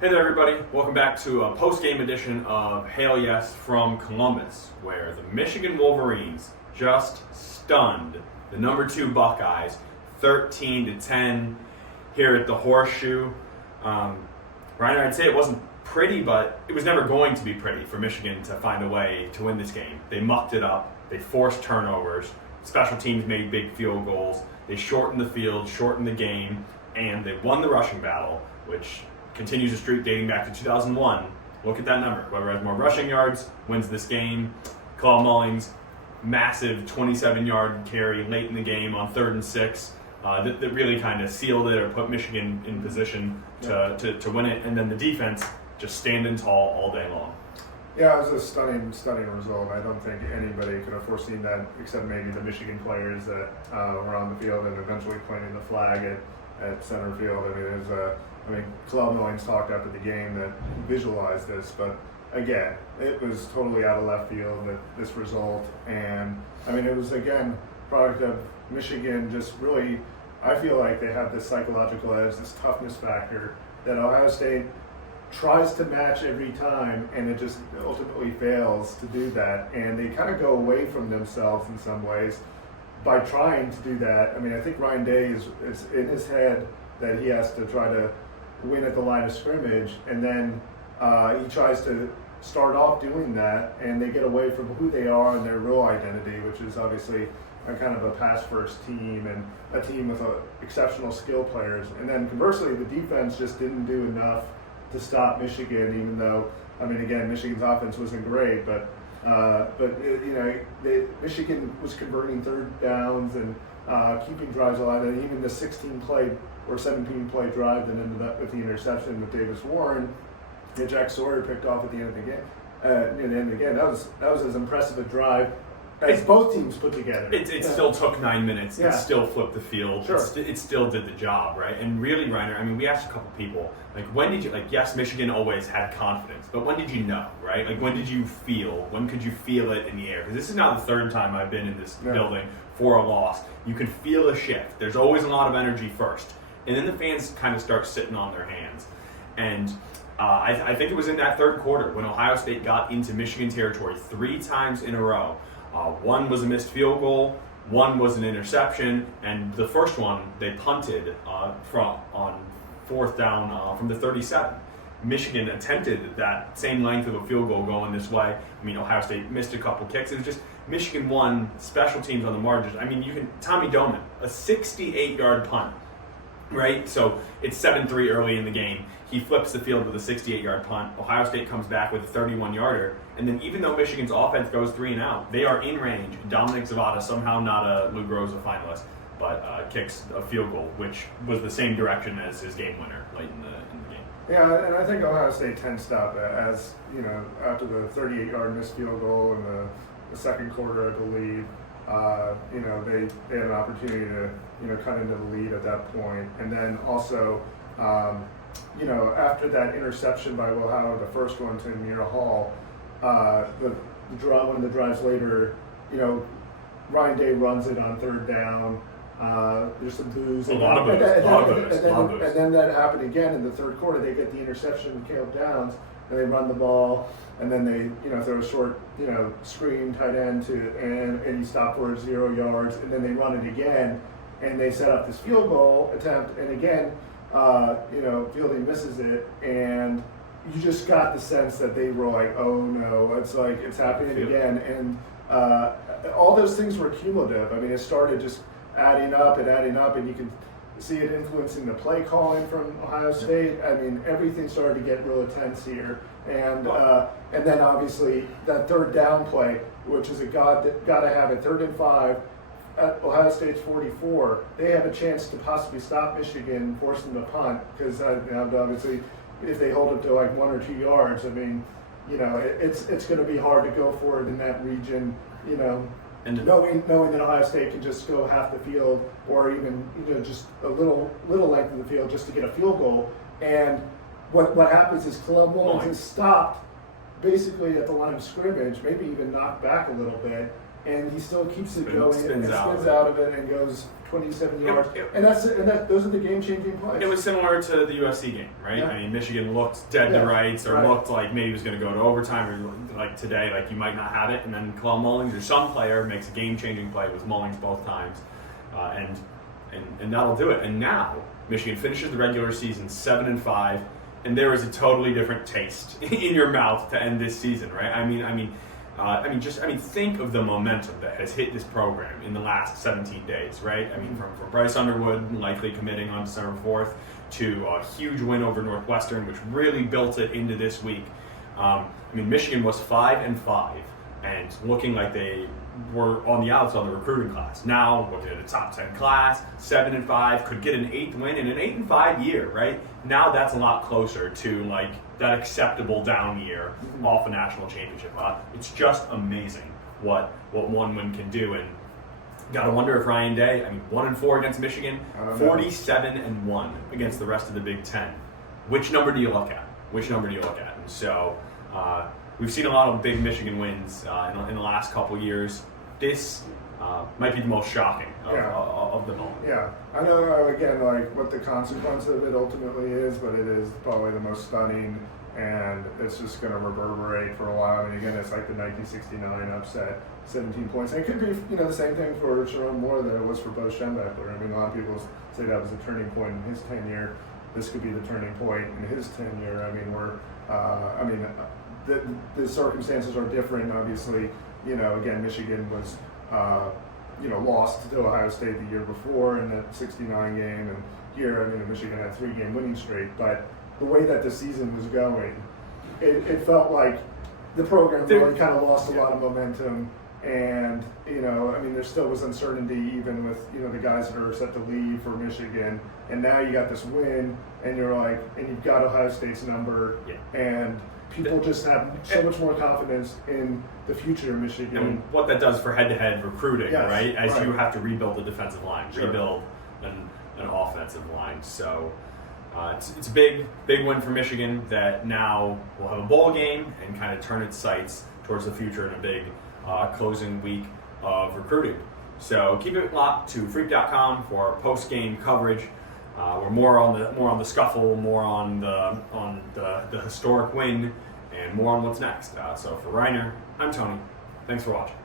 Hey there, everybody. Welcome back to a post-game edition of Hail Yes from Columbus, where the Michigan Wolverines just stunned the number 2 Buckeyes 13-10 here at the Horseshoe. Rainer, I'd say it wasn't pretty, but it was never going to be pretty for Michigan to find a way to win this game. They mucked it up. They forced turnovers. Special teams made big field goals. They shortened the field, shortened the game, and they won the rushing battle, which continues a streak dating back to 2001. Look at that number. Whoever has more rushing yards wins this game. Claude Mullings, massive 27-yard carry late in the game on 3rd and 6 that really kind of sealed it or put Michigan in position to win it. And then the defense just standing tall all day long. Yeah, it was a stunning result. I don't think anybody could have foreseen that except maybe the Michigan players that were on the field and eventually planting the flag at center field. Claude Mullings talked after the game that visualized this, but again, it was totally out of left field, this result. And it was, again, product of Michigan just really, I feel like they have this psychological edge, this toughness factor that Ohio State tries to match every time, and it just ultimately fails to do that. And they kind of go away from themselves in some ways by trying to do that. I think Ryan Day is in his head that he has to try to win at the line of scrimmage, and then he tries to start off doing that, and they get away from who they are and their real identity, which is obviously a kind of a pass-first team and a team with exceptional skill players. And then conversely, the defense just didn't do enough to stop Michigan, even though, again, Michigan's offense wasn't great, but Michigan was converting third downs and keeping drives alive, and even the 16-play or 17-play drive that ended up with the interception with Davis Warren that Jack Sawyer picked off at the end of the game. That was as impressive a drive as both teams put together. It still took 9 minutes. Yeah. It still flipped the field. Sure. It still did the job, right? And really, Rainer, we asked a couple people, when did you, yes, Michigan always had confidence, but when did you know, right? When did you feel? When could you feel it in the air? Because this is now the third time I've been in this building for a loss. You can feel a shift. There's always a lot of energy first. And then the fans kind of start sitting on their hands. And I think it was in that third quarter when Ohio State got into Michigan territory 3 times in a row. One was a missed field goal, one was an interception, and the first one they punted on 4th down from the 37. Michigan attempted that same length of a field goal going this way. Ohio State missed a couple kicks. It was just Michigan won, special teams on the margins. Tommy Doman, a 68-yard punt. Right? So it's 7-3 early in the game. He flips the field with a 68-yard punt. Ohio State comes back with a 31-yarder. And then even though Michigan's offense goes 3 and out, they are in range. Dominic Zavada, somehow not a Lou Groza finalist, but kicks a field goal, which was the same direction as his game winner late in the game. Yeah, and I think Ohio State tensed up as, after the 38-yard missed field goal in the second quarter, I believe. They had an opportunity to, cut into the lead at that point. And then also, after that interception by Will Howard, the first one to Amir Hall, one of the drives later, Ryan Day runs it on 3rd down. There's some boos. A lot of boos. And then that happened again in the third quarter. They get the interception with Caleb Downs, and they run the ball, and then they, throw a short, screen tight end and you stop for 0 yards, and then they run it again, and they set up this field goal attempt, and again, Fielding misses it, and you just got the sense that they were like, oh no, it's happening again, and all those things were cumulative. It started just adding up, and you can see it influencing the play calling from Ohio State. Everything started to get real intense here, and then obviously that 3rd down play, which is gotta have it, 3rd and 5 at Ohio State's 44. They have a chance to possibly stop Michigan, force them to punt, because obviously if they hold it to 1 or 2 yards, it's going to be hard to go for it in that region, and knowing that Ohio State can just go half the field or even just a little length of the field just to get a field goal. And what happens is Claude Mullings is stopped basically at the line of scrimmage, maybe even knocked back a little bit, and he still keeps it Spins going and out. spins out of it and goes 27 yards. And those are the game-changing plays. It was similar to the USC game, right? Yeah. I mean, Michigan looked dead to rights, or looked like maybe it was going to go to overtime, or like today, like you might not have it, and then Kalel Mullings or some player makes a game-changing play with Mullings both times, and that'll do it. And now Michigan finishes the regular season 7-5, and there is a totally different taste in your mouth to end this season, right? I mean, think of the momentum that has hit this program in the last 17 days, right? I mean, from Bryce Underwood likely committing on December 4th to a huge win over Northwestern, which really built it into this week. Michigan was 5-5 and looking like they were on the outs on the recruiting class. Now, looking at a top 10 class, 7-5, could get an 8th win in an 8-5 year, right? Now that's a lot closer to like that acceptable down year off a national championship. It's just amazing what one win can do, and gotta wonder if Ryan Day, 1-4 against Michigan, 47-1 against the rest of the Big Ten. Which number do you look at? And so we've seen a lot of big Michigan wins in the last couple years. This might be the most shocking of them all. Yeah, I know, again, like what the consequence of it ultimately is, but it is probably the most stunning, and it's just going to reverberate for a while. And again, it's like the 1969 upset, 17 points. And it could be, the same thing for Jerome Moore that it was for Bo Schembechler. A lot of people say that was a turning point in his tenure. This could be the turning point in his tenure. The circumstances are different, obviously. Again, Michigan was, lost to Ohio State the year before in that 69 game, and here, Michigan had a 3-game winning streak. But the way that the season was going, it felt like the program really kind of lost a lot of momentum. And, there still was uncertainty even with, the guys that are set to leave for Michigan. And now you got this win, and you've got Ohio State's number, and people just have so much more confidence in the future of Michigan. And what that does for head-to-head recruiting, right? As you have to rebuild the defensive line, rebuild an offensive line. So it's a big win for Michigan that now will have a bowl game and kind of turn its sights towards the future in a big closing week of recruiting. So keep it locked to Freak.com for post-game coverage. We're more on the scuffle, more on the historic win, and more on what's next. So for Rainer, I'm Tony. Thanks for watching.